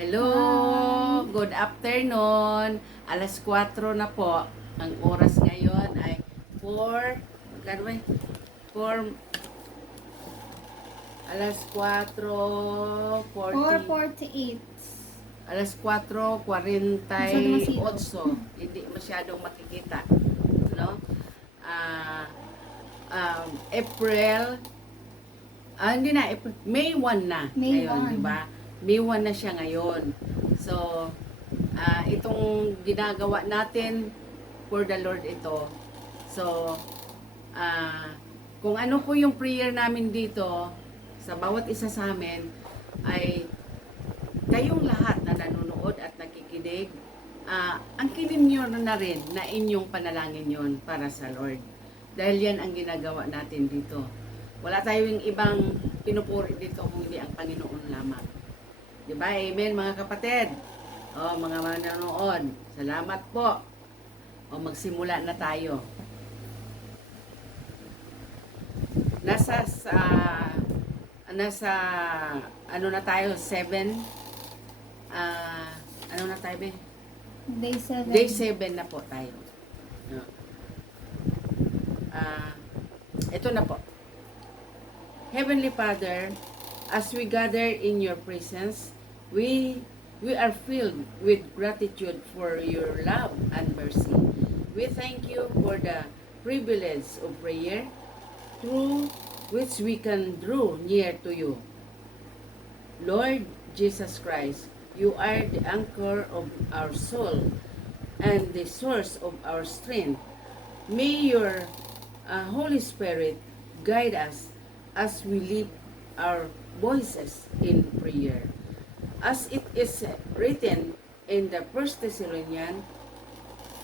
Hello! Good afternoon! Alas 4 na po. Ang oras ngayon ay 4, magkano ba? 4, alas 4:40. 4:48. Alas 4:48. Hindi masyadong makikita. No? Ah, April, hindi na, April, May 1 na May ngayon, 1. di ba? May 1 na siya ngayon. So, itong ginagawa natin for the Lord ito. So, kung ano po yung prayer namin dito, sa bawat isa sa amin, ay kayong lahat na nanonood at nakikinig, angkinin nyo na rin na inyong panalangin yon para sa Lord. Dahil yan ang ginagawa natin dito. Wala tayong ibang pinupuri dito kung hindi ang Panginoon lamang. Diba? Amen mga kapatid. O mga manonood, salamat po. O magsimula na tayo. Nasa ano na tayo, 7. Ano na tayo be? Day 7. Day 7 na po tayo. Ito na po. Heavenly Father, as we gather in your presence, we are filled with gratitude for your love and mercy. We thank you for the privilege of prayer through which we can draw near to you. Lord Jesus Christ, you are the anchor of our soul and the source of our strength. May your Holy Spirit guide us as we lift our voices in prayer. As it is written in the 1 Thessalonians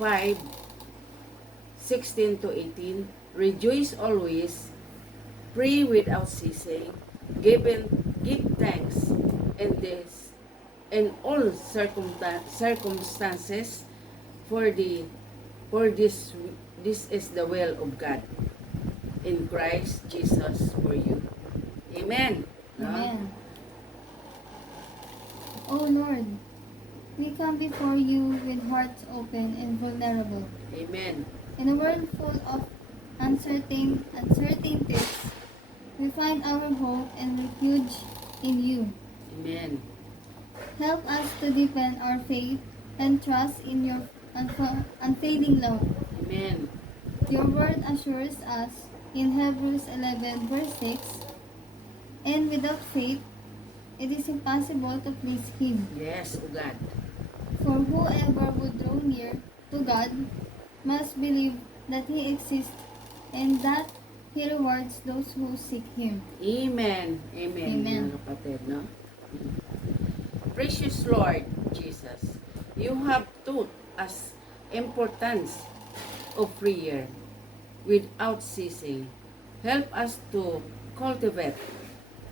5:16-18, rejoice always, pray without ceasing, give thanks in all circumstances, for this is the will of God in Christ Jesus for you. Amen. No? Amen. O Lord, we come before you with hearts open and vulnerable. Amen. In a world full of uncertainties, we find our hope and refuge in you. Amen. Help us to deepen our faith and trust in your unfailing love. Amen. Your word assures us in Hebrews 11 verse 6, and without faith, it is impossible to please Him. Yes, O God. For whoever would draw near to God must believe that He exists and that He rewards those who seek Him. Amen. Amen. Amen. Mga kapatid, no? Precious Lord Jesus, you have taught us importance of prayer without ceasing. Help us to cultivate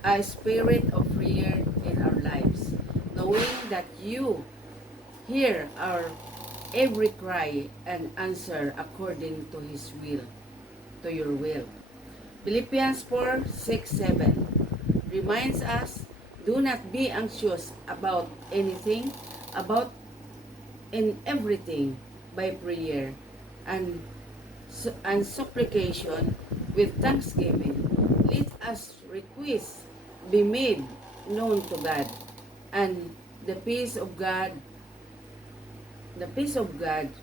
a spirit of prayer in our lives, knowing that you hear our every cry and answer according to His will, to your will. Philippians 4:6-7 reminds us, do not be anxious about anything, about in everything by prayer and supplication with thanksgiving. Let us request be made known to God, and the peace of God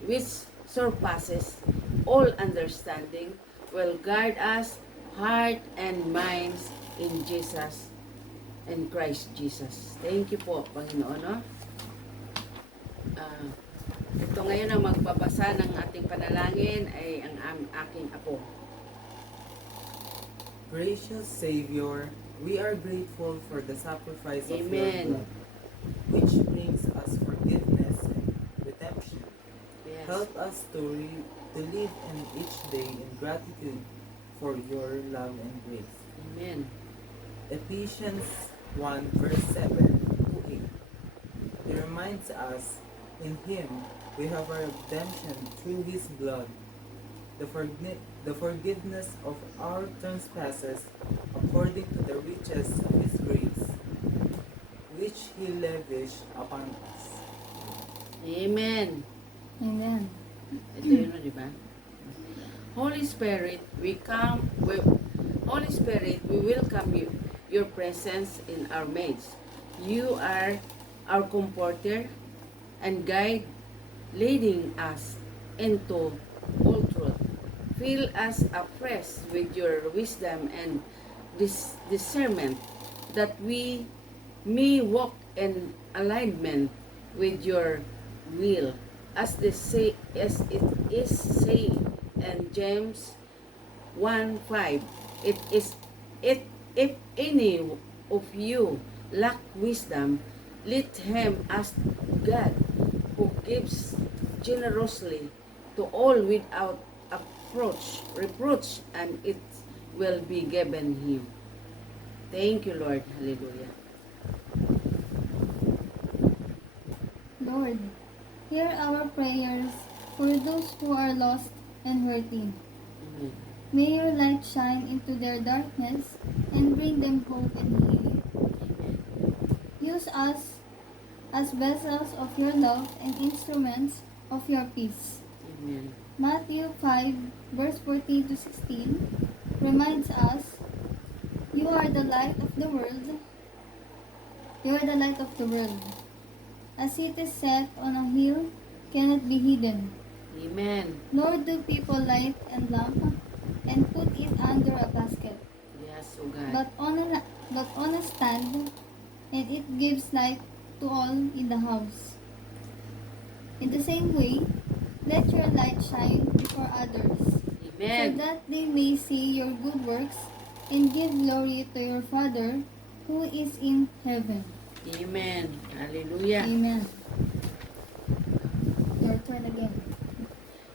which surpasses all understanding will guard us heart and minds in Jesus and Christ Jesus. Thank you po, Panginoon. No? Ito ngayon ang magbabasa ng ating panalangin ay ang aking apo. Gracious Savior, we are grateful for the sacrifice of your Amen. blood, which brings us forgiveness and redemption. Yes. Help us to live in each day in gratitude for your love and grace. Amen. Ephesians 1 verse 7-8. It reminds us, in Him we have our redemption through His blood, the forgiveness of our trespasses according to the riches of His grace. We which He lavished upon us. Amen. Amen. Ito yun, di ba? Holy Spirit, Holy Spirit, we welcome you, your presence in our midst. You are our comforter and guide, leading us into all truth. Fill us afresh with your wisdom and discernment, that we may walk in alignment with your will, as it is saying in James 1:5. It is it If any of you lack wisdom, let him ask God, who gives generously to all without reproach, and it will be given him. Thank you, Lord. Hallelujah. Lord, hear our prayers for those who are lost and hurting. Amen. May your light shine into their darkness and bring them hope and healing. Use us as vessels of your love and instruments of your peace. Amen. Matthew 5, verse 14 to 16 reminds us, You are the light of the world. You are the light of the world. A city set on a hill cannot be hidden. Amen. Nor do people light and lamp and put it under a basket, Yes, O God. but on a stand, and it gives light to all in the house. In the same way, let your light shine before others, so Amen. that they may see your good works and give glory to your Father who is in heaven. Amen. Hallelujah. Amen. Your turn again.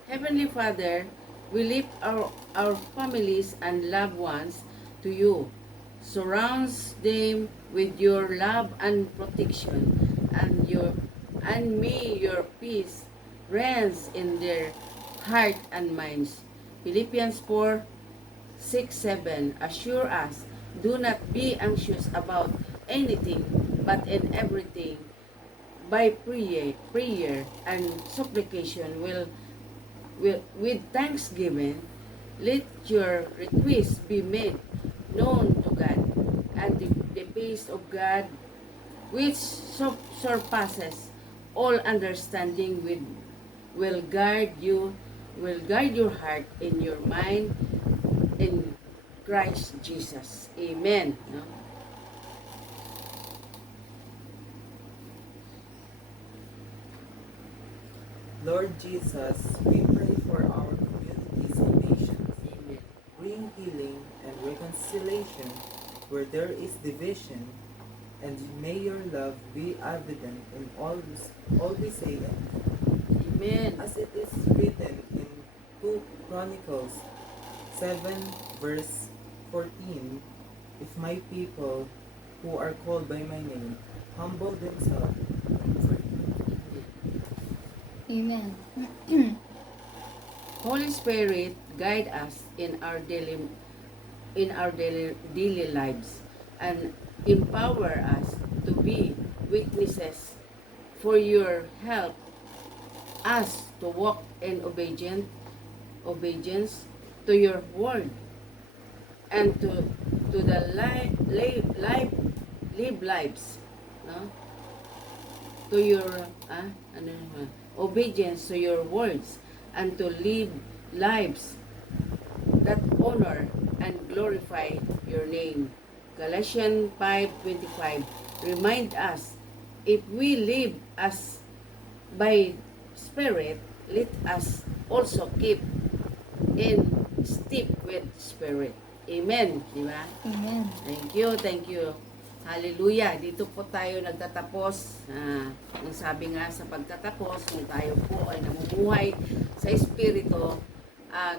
Heavenly Father, we lift our families and loved ones to you. Surround them with your love and protection, and may your peace reigns in their heart and minds. Philippians 4:6-7 assure us, do not be anxious about anything, but in everything by prayer and supplication with thanksgiving, let your requests be made known to God, and the peace of God, which surpasses all understanding, will guard your heart and your mind in Christ Jesus. Amen. No? Lord Jesus, we pray for our communities and nations. Amen. Bring healing and reconciliation where there is division, and may your love be evident in all we say and do. Amen. As it is written in 2 Chronicles 7 verse 14, if my people who are called by my name humble themselves and pray. Amen. Holy Spirit, guide us in our daily lives, and empower us to be witnesses for your help us to walk in obedience to your word, and to the live lives, no, to your obedience to your words, and to live lives that honor and glorify your name. Galatians 5:25 remind us, if we live as by Spirit, let us also keep in step with Spirit. Amen. Di ba? Amen. Thank you. Hallelujah. Dito po tayo nagtatapos. Ang sabi nga sa pagtatapos, kung tayo po ay namumuhay sa Espiritu,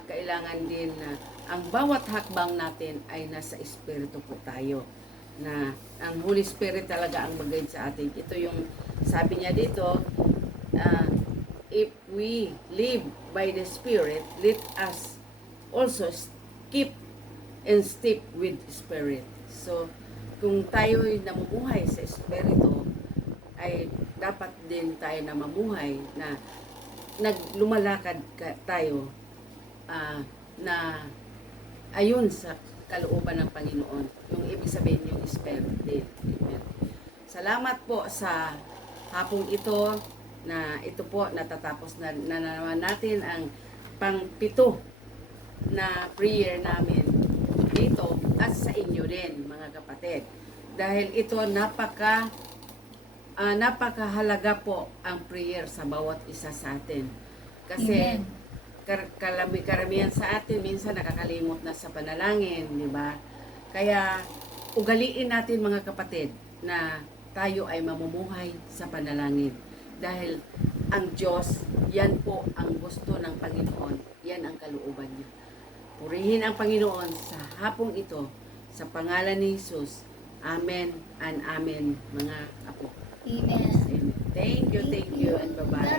kailangan din na ang bawat hakbang natin ay nasa Espiritu po tayo. Na ang Holy Spirit talaga ang mag-guide sa atin. Ito yung sabi niya dito, if we live by the Spirit, let us also keep in step with Spirit. So, kung tayo'y namumuhay sa Espiritu, ay dapat din tayo na mamuhay na naglumalakad tayo na ayon sa kalooban ng Panginoon. Yung ibig sabihin yung spirit din. Amen. Salamat po sa hapong ito na ito po natatapos na naman natin ang pang-pito na prayer namin dito at sa inyo rin mga kapatid. Dahil ito napakahalaga po ang prayer sa bawat isa sa atin. Kasi Amen. karamihan sa atin minsan nakakalimot na sa panalangin, di ba? Kaya ugaliin natin mga kapatid na tayo ay mamumuhay sa panalangin. Dahil ang Diyos, yan po ang gusto ng Panginoon. Yan ang kalooban niya. Purihin ang Panginoon sa hapong ito sa pangalan ni Jesus. Amen and amen mga apo. Amen. Amen. Thank you, and bye-bye.